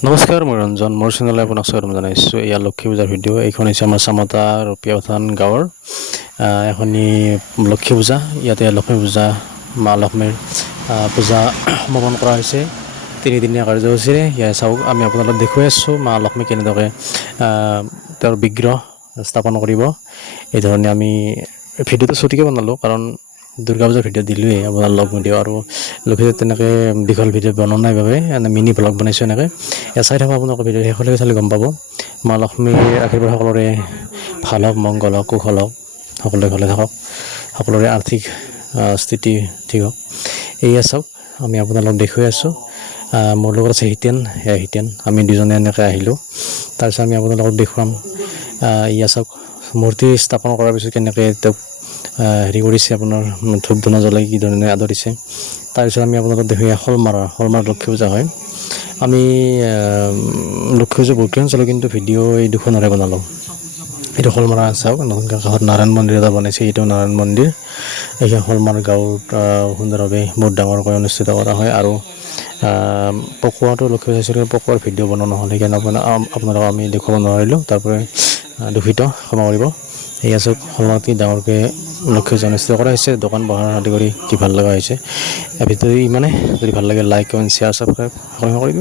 নমস্কাৰ মই ৰঞ্জন মোৰ চেনেললৈ আপোনাক স্বাগতম জনাইছোঁ। এয়া লক্ষী পূজাৰ ভিডিঅ'। এইখন হৈছে আমাৰ চামতা ৰূপিয়াপাথান গাঁৱৰ এখনি লক্ষী পূজা। ইয়াতে লক্ষ্মী পূজা মা লক্ষ্মীৰ পূজা সমাপন কৰা হৈছে তিনিদিনীয়া কাৰ্যসূচীৰে। ইয়াত চাওক, আমি আপোনালোকক দেখুৱাই আছোঁ মা লক্ষ্মী কেনেদৰে তেওঁৰ বিগ্ৰহ স্থাপন কৰিব। এই ধৰণে আমি ভিডিঅ'টো ছুটিকৈ বনালোঁ, কাৰণ দুৰ্গা পূজাৰ ভিডিঅ' দিলোঁৱেই আপোনাৰ লগ ভিডিঅ', আৰু লক্ষী পূজাত তেনেকৈ দীঘল ভিডিঅ' বনোৱা নাই বাবে মিনি ভ্লগ বনাইছোঁ। এনেকৈ চাই থাকক, আপোনালোকৰ ভিডিঅ' শেষলৈকে চালে গম পাব। মা লক্ষ্মীৰ আশীৰ্বাদ সকলোৰে ভাল হওক, মংগল হওক, কুশল হওক, সকলোৰে ভালে থাকক, সকলোৰে আৰ্থিক স্থিতি ঠিক হওক। এয়া চাওক, আমি আপোনালোকক দেখুৱাই আছোঁ। মোৰ লগত আছে হিতেন, এয়া হিতেন, আমি দুজনে এনেকৈ আহিলোঁ। তাৰপিছত আমি আপোনালোকক দেখুৱাম। এয়া চাওক, মূৰ্তি স্থাপন কৰাৰ পিছত কেনেকৈ তেওঁক হেৰি কৰিছে, আপোনাৰ ধূপ ধূনা জ্বলাই কি ধৰণে আদৰিছে। তাৰপিছত আমি আপোনালোকক দেখুৱাই শ'লমাৰ লক্ষী পূজা হয়। আমি লক্ষী পূজা বহুতকেইখন চালোঁ, কিন্তু ভিডিঅ' এই দুখনৰে বনালোঁ। এইটো শ'লমাৰা চাওক, নতুনকৈ কাষত নাৰায়ণ মন্দিৰ এটা বনাইছে, এইটো নাৰায়ণ মন্দিৰ। এইখন শ'লমাৰ গাঁৱত সুন্দৰভাৱে বহুত ডাঙৰকৈ অনুষ্ঠিত কৰা হয়। আৰু পকোৱাটো লক্ষী পূজা চাইছিলোঁ, পকোৱাৰ ভিডিঅ' বনোৱা নহ'ল, সেইকাৰণে আপোনালোকক আমি দেখুৱাব নোৱাৰিলোঁ। তাৰপৰা দুখিত, ক্ষমা কৰিব। এয়া চাওক, শ'লমাৰত কি ডাঙৰকৈ লক্ষী পূজা অনুষ্ঠিত কৰা হৈছে, দোকান পোহাৰ আদি কৰি কি ভাল লগা হৈছে। ভিডিঅ'টো ইমানে। যদি ভাল লাগে লাইক, কমেণ্ট, শ্বেয়াৰ, ছাবস্ক্ৰাইব সকলোৱে কৰিব।